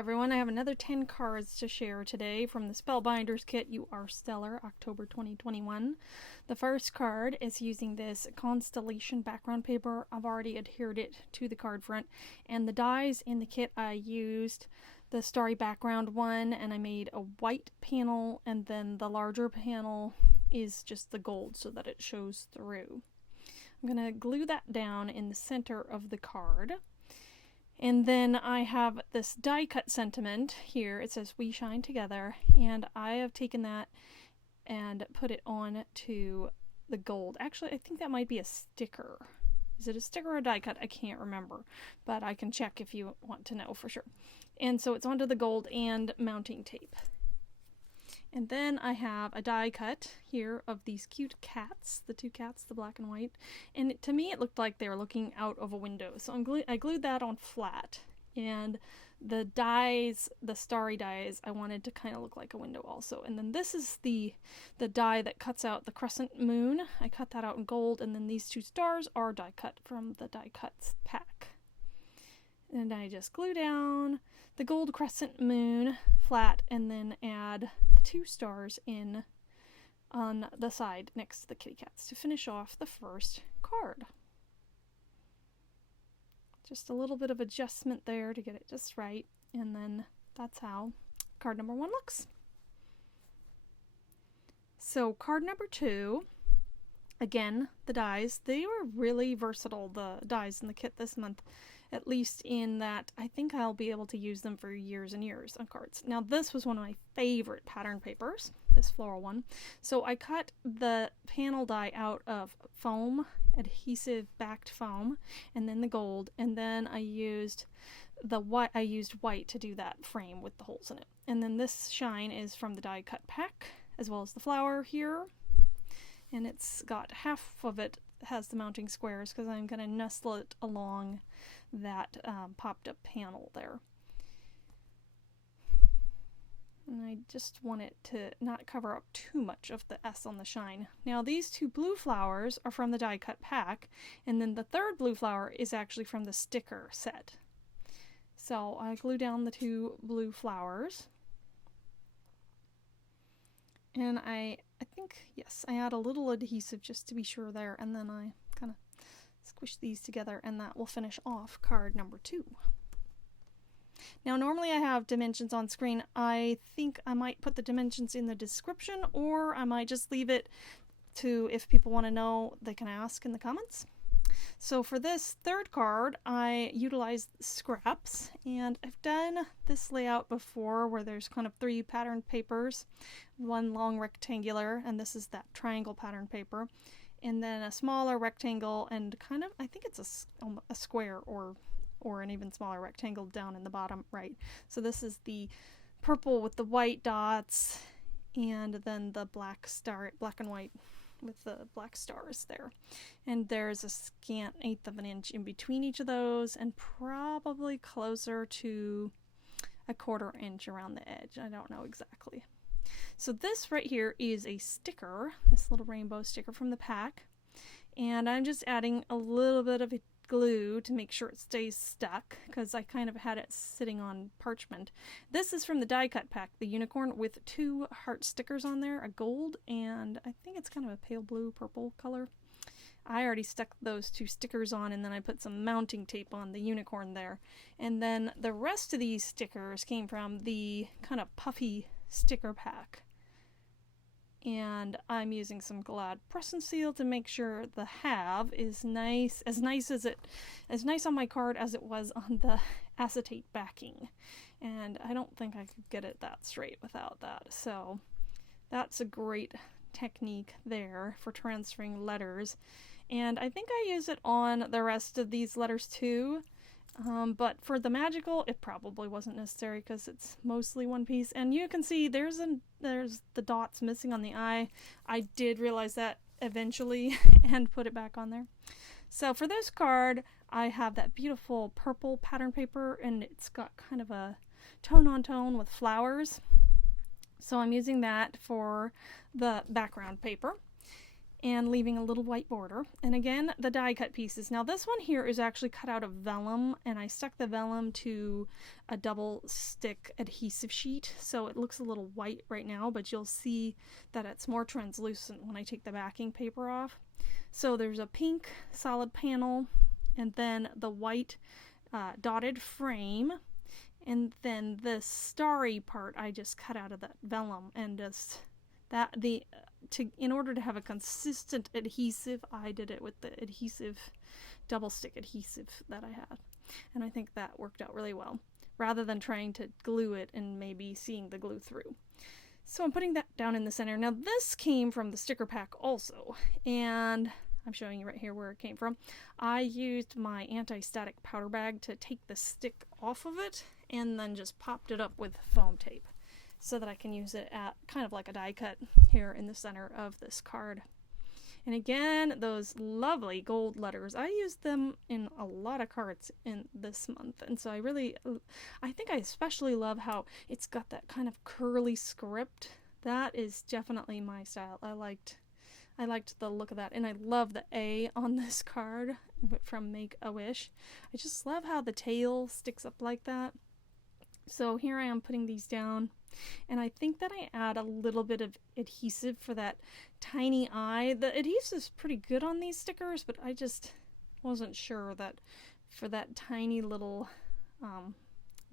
everyone, I have another 10 cards to share today from the Spellbinders kit, You Are Stellar, October 2021. The first card is using this Constellation background paper. I've already adhered it to the card front, and the dies in the kit I used the starry background one, and I made a white panel, and then the larger panel is just the gold so that it shows through. I'm going to glue that down in the center of the card. And then I have this die cut sentiment here. It says "We shine together," and I have taken that and put it on to the gold. Actually, I think that might be a sticker. Is it a sticker or a die cut? I can't remember, but I can check if you want to know for sure. And so it's onto the gold and mounting tape. And then I have a die cut here of these cute cats, the two cats, the black and white. And to me, it looked like they were looking out of a window. So I glued that on flat. And the dies, the starry dies, I wanted to kind of look like a window also. And then this is the die that cuts out the crescent moon. I cut that out in gold. And then these two stars are die cut from the die cuts pack. And I just glue down the gold crescent moon flat and then add the two stars in on the side next to the kitty cats to finish off the first card. Just a little bit of adjustment there to get it just right, and then that's how card number 1 looks. So card number 2, again, the dies, they were really versatile, the dies in the kit this month. At least in that I think I'll be able to use them for years and years on cards. Now this was one of my favorite pattern papers, this floral one. So I cut the panel die out of foam, adhesive backed foam, and then the gold, and then I used white to do that frame with the holes in it. And then this shine is from the die cut pack, as well as the flower here. And it's got half of it has the mounting squares because I'm going to nestle it along that popped up panel there. And I just want it to not cover up too much of the S on the shine. Now these two blue flowers are from the die cut pack, and then the third blue flower is actually from the sticker set. So I glue down the two blue flowers. And I think, yes, I add a little adhesive just to be sure there, and then I kind of squish these together, and that will finish off card number 2. Now normally I have dimensions on screen. I think I might put the dimensions in the description, or I might just leave it to, if people want to know, they can ask in the comments. So for this third card, I utilized scraps, and I've done this layout before where there's kind of 3 patterned papers, one long rectangular, and this is that triangle pattern paper, and then a smaller rectangle and kind of, I think it's a square or an even smaller rectangle down in the bottom right. So this is the purple with the white dots, and then the black and white with the black stars there. And there's a scant 1/8 of an inch in between each of those, and probably closer to a 1/4 inch around the edge. I don't know exactly. So this right here is a sticker, this little rainbow sticker from the pack, and I'm just adding a little bit of glue to make sure it stays stuck because I kind of had it sitting on parchment. This is from the die cut pack, the unicorn, with 2 heart stickers on there, a gold and I think it's kind of a pale blue purple color. I already stuck those 2 stickers on, and then I put some mounting tape on the unicorn there. And then the rest of these stickers came from the kind of puffy sticker pack. And I'm using some Glad press and seal to make sure the have is nice, as nice on my card as it was on the acetate backing. And I don't think I could get it that straight without that. So that's a great technique there for transferring letters. And I think I use it on the rest of these letters too. But for the magical, it probably wasn't necessary because it's mostly one piece. And you can see there's the dots missing on the eye. I did realize that eventually and put it back on there. So for this card, I have that beautiful purple pattern paper, and it's got kind of a tone on tone with flowers. So I'm using that for the background paper. and leaving a little white border. And again, the die cut pieces. Now this one here is actually cut out of vellum, and I stuck the vellum to a double stick adhesive sheet, so it looks a little white right now, but you'll see that it's more translucent when I take the backing paper off. So there's a pink solid panel, and then the white dotted frame, and then the starry part I just cut out of that vellum, and just that in order to have a consistent adhesive, I did it with the adhesive, double stick adhesive that I had, and I think that worked out really well, rather than trying to glue it and maybe seeing the glue through. So I'm putting that down in the center. Now this came from the sticker pack also, and I'm showing you right here where it came from. I used my anti-static powder bag to take the stick off of it, and then just popped it up with foam tape, so that I can use it at kind of like a die cut here in the center of this card. And again, those lovely gold letters, I used them in a lot of cards in this month, and so I think I especially love how it's got that kind of curly script. That is definitely my style. I liked the look of that, and I love the A on this card from Make-A-Wish. I just love how the tail sticks up like that. So here I am putting these down, and I think that I add a little bit of adhesive for that tiny eye. The adhesive's pretty good on these stickers, but I just wasn't sure that for that tiny little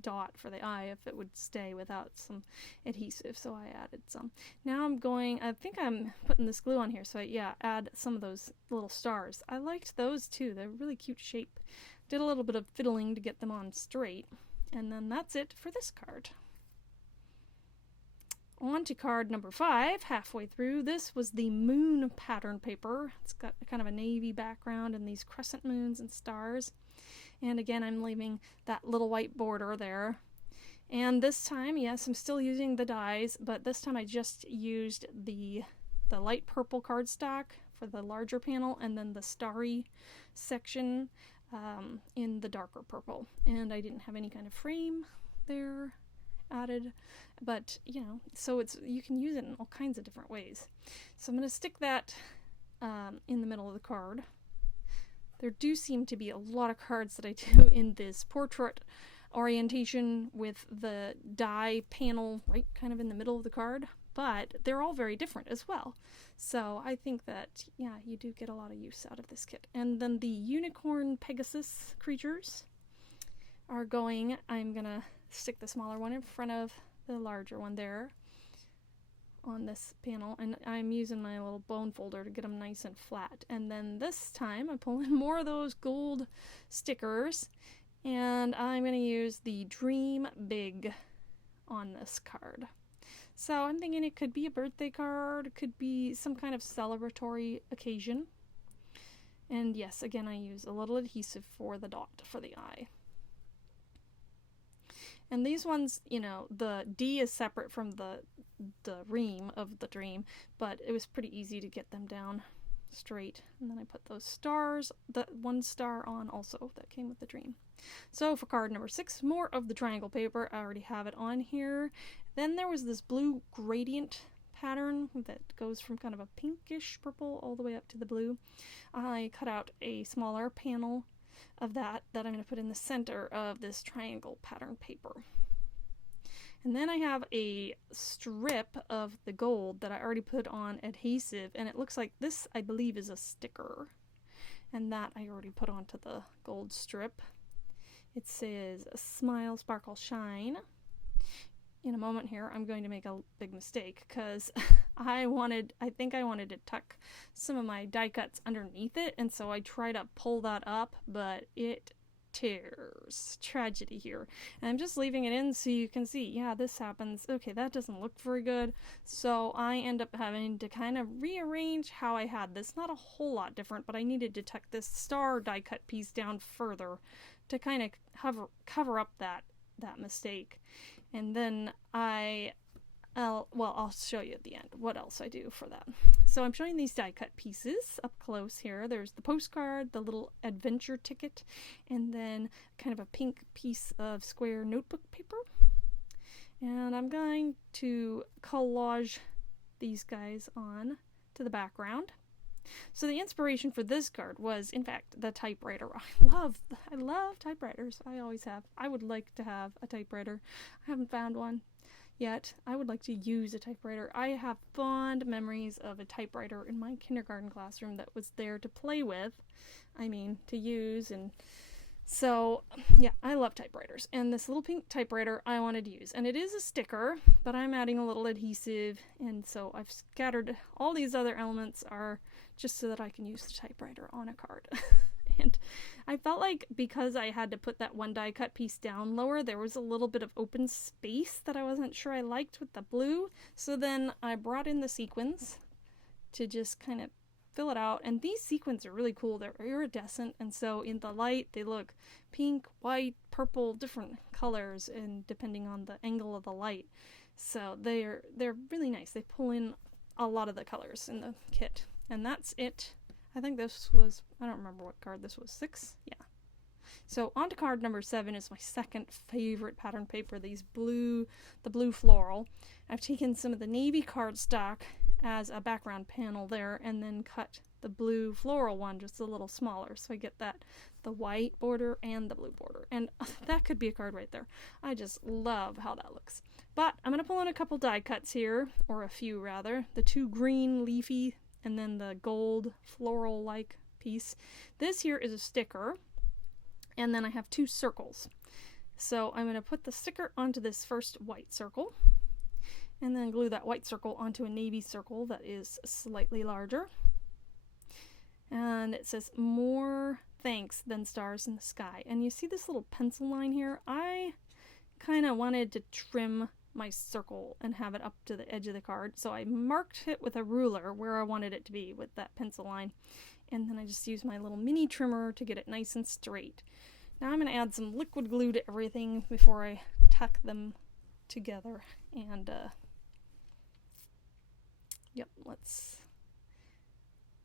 dot for the eye, if it would stay without some adhesive, so I added some. Now I think I'm putting this glue on here, so add some of those little stars. I liked those too, they're really cute shape. Did a little bit of fiddling to get them on straight. And then that's it for this card. On to card number 5, halfway through. This was the moon pattern paper. It's got kind of a navy background and these crescent moons and stars. And again, I'm leaving that little white border there. And this time, yes, I'm still using the dies, but this time I just used the light purple cardstock for the larger panel, and then the starry section in the darker purple. And I didn't have any kind of frame there added, but so you can use it in all kinds of different ways. So I'm going to stick that in the middle of the card. There do seem to be a lot of cards that I do in this portrait orientation with the die panel right kind of in the middle of the card, but they're all very different as well. So I think that, you do get a lot of use out of this kit. And then the unicorn Pegasus creatures are going, I'm gonna stick the smaller one in front of the larger one there on this panel, and I'm using my little bone folder to get them nice and flat. And then this time I pull in more of those gold stickers, and I'm gonna use the Dream Big on this card. So I'm thinking it could be a birthday card, it could be some kind of celebratory occasion. And yes, again, I use a little adhesive for the dot for the eye. And these ones, the D is separate from the ream of the dream, but it was pretty easy to get them down straight. And then I put those stars, the one star on also that came with the dream. So for card number 6, more of the triangle paper. I already have it on here. Then there was this blue gradient pattern that goes from kind of a pinkish purple all the way up to the blue. I cut out a smaller panel of that I'm going to put in the center of this triangle pattern paper. And then I have a strip of the gold that I already put on adhesive, and it looks like this, I believe, is a sticker. And that I already put onto the gold strip. It says, "Smile, Sparkle, Shine." In a moment here, I'm going to make a big mistake, because I think I wanted to tuck some of my die cuts underneath it, and so I try to pull that up, but it tears. Tragedy here. And I'm just leaving it in so you can see, this happens. Okay, that doesn't look very good. So I end up having to kind of rearrange how I had this. Not a whole lot different, but I needed to tuck this star die cut piece down further to kind of cover up that mistake. And then I'll show you at the end what else I do for that. So I'm showing these die cut pieces up close here. There's the postcard, the little adventure ticket, and then kind of a pink piece of square notebook paper. And I'm going to collage these guys on to the background. So the inspiration for this card was, in fact, the typewriter. I love typewriters. I always have. I would like to have a typewriter. I haven't found one yet. I would like to use a typewriter. I have fond memories of a typewriter in my kindergarten classroom that was there to play with. I mean, to use. And so, yeah, I love typewriters. And this little pink typewriter I wanted to use. And it is a sticker, but I'm adding a little adhesive. And so I've scattered all these other elements are just so that I can use the typewriter on a card. And I felt like because I had to put that one die cut piece down lower, there was a little bit of open space that I wasn't sure I liked with the blue. So then I brought in the sequins to just kind of fill it out. And these sequins are really cool. They're iridescent. And so in the light, they look pink, white, purple, different colors, and depending on the angle of the light. So they're really nice. They pull in a lot of the colors in the kit. And that's it. I think this was, I don't remember what card this was, 6? Yeah. So on to card number 7 is my second favorite pattern paper, the blue floral. I've taken some of the navy cardstock as a background panel there and then cut the blue floral one just a little smaller. So I get the white border and the blue border. And that could be a card right there. I just love how that looks. But I'm going to pull in a couple die cuts here, or a few rather. The 2 green leafy and then the gold floral-like piece. This here is a sticker, and then I have 2 circles. So I'm going to put the sticker onto this first white circle, and then glue that white circle onto a navy circle that is slightly larger. And it says, "More thanks than stars in the sky." And you see this little pencil line here? I kind of wanted to trim my circle and have it up to the edge of the card. So I marked it with a ruler where I wanted it to be with that pencil line. And then I just used my little mini trimmer to get it nice and straight. Now I'm going to add some liquid glue to everything before I tuck them together. And, yep, let's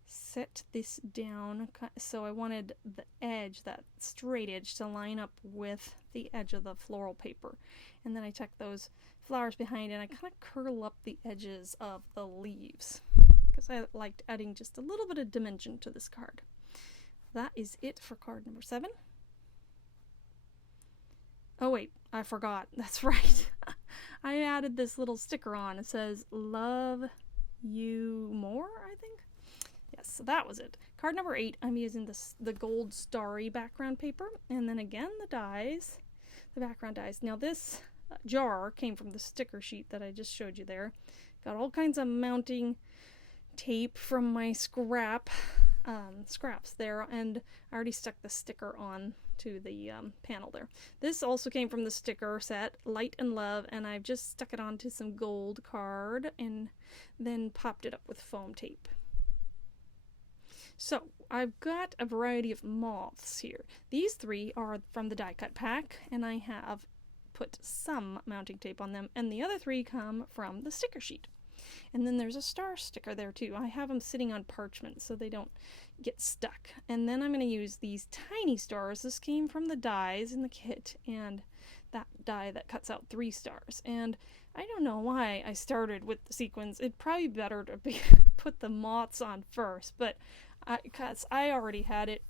set this down. So I wanted the edge, that straight edge, to line up with the edge of the floral paper. And then I tuck those flowers behind and I kind of curl up the edges of the leaves because I liked adding just a little bit of dimension to this card. That is it for card number 7. Oh wait, I forgot. That's right. I added this little sticker on. It says, "Love you more," I think. Yes, so that was it. Card number 8, I'm using the gold starry background paper. And then again, the background dies. Now this jar came from the sticker sheet that I just showed you there. Got all kinds of mounting tape from my scraps there, and I already stuck the sticker on to the panel there. This also came from the sticker set, Light and Love, and I've just stuck it onto some gold card and then popped it up with foam tape. So I've got a variety of moths here. These 3 are from the die cut pack, and I have put some mounting tape on them, and the other 3 come from the sticker sheet. And then there's a star sticker there too. I have them sitting on parchment so they don't get stuck. And then I'm going to use these tiny stars. This came from the dies in the kit, and that die that cuts out 3 stars. And I don't know why I started with the sequins. It'd probably be better to put the moths on first, but because I already had it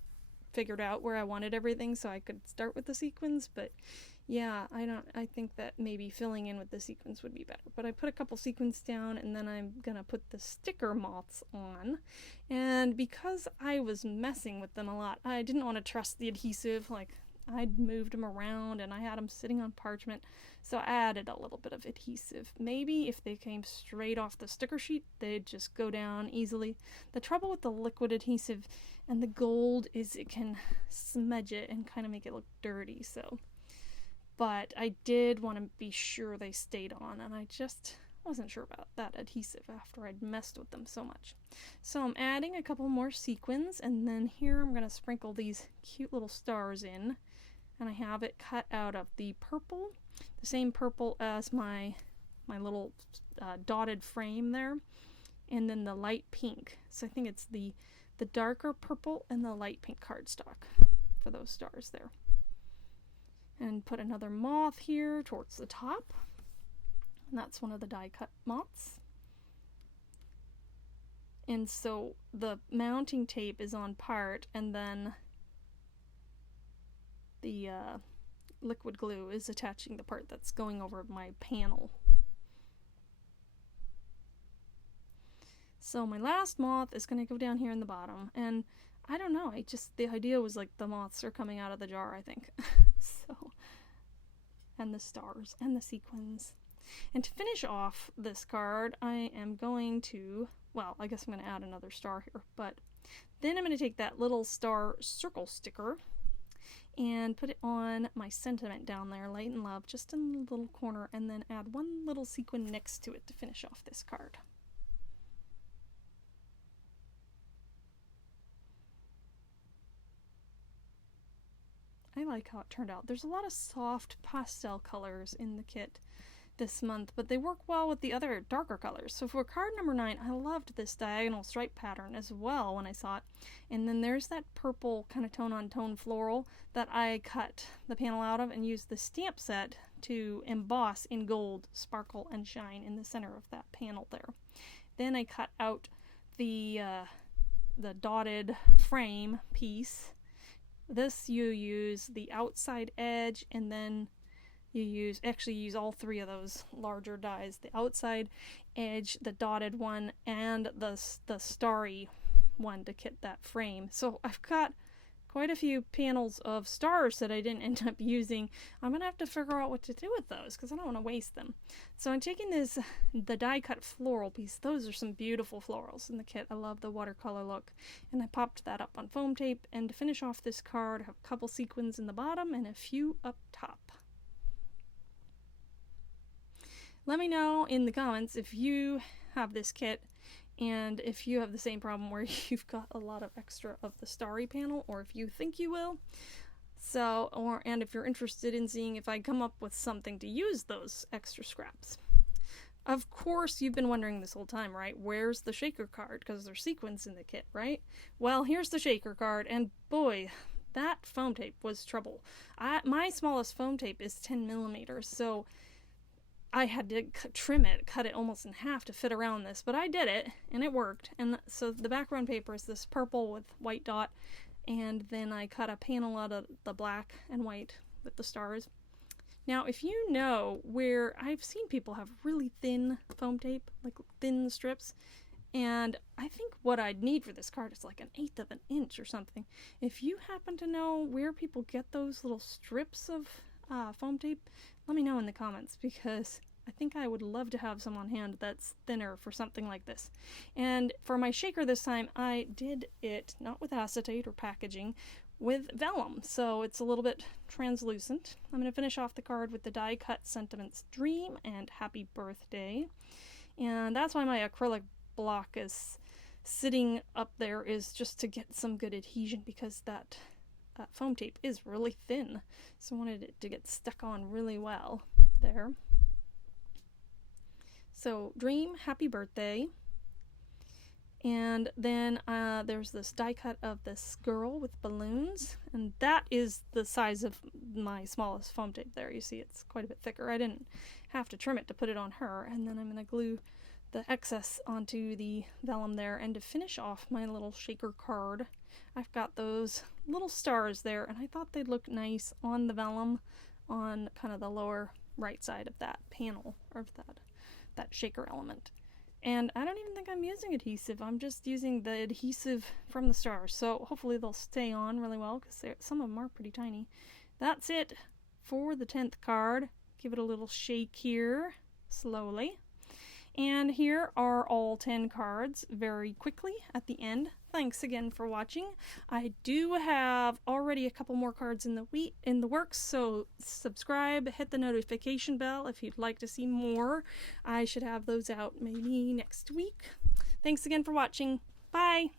figured out where I wanted everything, so I could start with the sequins. But yeah, I think that maybe filling in with the sequins would be better. But I put a couple sequins down, and then I'm gonna put the sticker moths on. And because I was messing with them a lot, I didn't want to trust the adhesive. Like, I'd moved them around and I had them sitting on parchment, so I added a little bit of adhesive. Maybe if they came straight off the sticker sheet, they'd just go down easily. The trouble with the liquid adhesive and the gold is it can smudge it and kind of make it look dirty. So, but I did want to be sure they stayed on, and I just wasn't sure about that adhesive after I'd messed with them so much. So I'm adding a couple more sequins, and then here I'm going to sprinkle these cute little stars in. And I have it cut out of the purple, the same purple as my little dotted frame there, and then the light pink. So I think it's the darker purple and the light pink cardstock for those stars there. And put another moth here towards the top. And that's one of the die cut moths. And so the mounting tape is on part, and then the liquid glue is attaching the part that's going over my panel. So my last moth is going to go down here in the bottom, and I don't know, the idea was like the moths are coming out of the jar, I think. So, and the stars and the sequins. And to finish off this card, I am going to, well, I guess I'm going to add another star here, but then I'm going to take that little star circle sticker and put it on my sentiment down there, Light and Love, just in the little corner, and then add one little sequin next to it to finish off this card. I like how it turned out. There's a lot of soft pastel colors in the kit this month, but they work well with the other darker colors. So for card number 9, I loved this diagonal stripe pattern as well when I saw it. And then there's that purple kind of tone-on-tone floral that I cut the panel out of and used the stamp set to emboss in gold, sparkle, and shine in the center of that panel there. Then I cut out the dotted frame piece. This you use the outside edge, and then you use all 3 of those larger dies, the outside edge, the dotted one, and the starry one to kit that frame. So I've got quite a few panels of stars that I didn't end up using. I'm gonna have to figure out what to do with those because I don't want to waste them. So I'm taking the die cut floral piece. Those are some beautiful florals in the kit. I love the watercolor look, and I popped that up on foam tape. And to finish off this card, I have a couple sequins in the bottom and a few up top. Let me know in the comments if you have this kit and if you have the same problem where you've got a lot of extra of the starry panel, or if you think you will. And if you're interested in seeing if I come up with something to use those extra scraps. Of course, you've been wondering this whole time, right? Where's the shaker card? Because there's sequins in the kit, right? Well, here's the shaker card, and boy, that foam tape was trouble. My smallest foam tape is 10 millimeters, so I had to cut it almost in half to fit around this, but I did it, and it worked. And so the background paper is this purple with white dot, and then I cut a panel out of the black and white with the stars. Now, if you know where, I've seen people have really thin foam tape, like thin strips, and I think what I'd need for this card is like 1/8 of an inch or something. If you happen to know where people get those little strips of foam tape, let me know in the comments, because I think I would love to have some on hand that's thinner for something like this. And for my shaker this time, I did it not with acetate or packaging, with vellum, so it's a little bit translucent. I'm going to finish off the card with the die cut sentiments Dream and Happy Birthday. And that's why my acrylic block is sitting up there, is just to get some good adhesion, because that foam tape is really thin, so I wanted it to get stuck on really well there. So Dream, Happy Birthday, and then there's this die cut of this girl with balloons, and that is the size of my smallest foam tape there. You see it's quite a bit thicker. I didn't have to trim it to put it on her, and then I'm going to glue the excess onto the vellum there. And to finish off my little shaker card, I've got those little stars there, and I thought they'd look nice on the vellum on kind of the lower right side of that panel, or that shaker element. And I don't even think I'm using adhesive. I'm just using the adhesive from the stars, so hopefully they'll stay on really well, because some of them are pretty tiny. That's it for the 10th card. Give it a little shake here, slowly. And here are all 10 cards very quickly at the end. Thanks again for watching. I do have already a couple more cards in the works, so subscribe, hit the notification bell if you'd like to see more. I should have those out maybe next week. Thanks again for watching. Bye!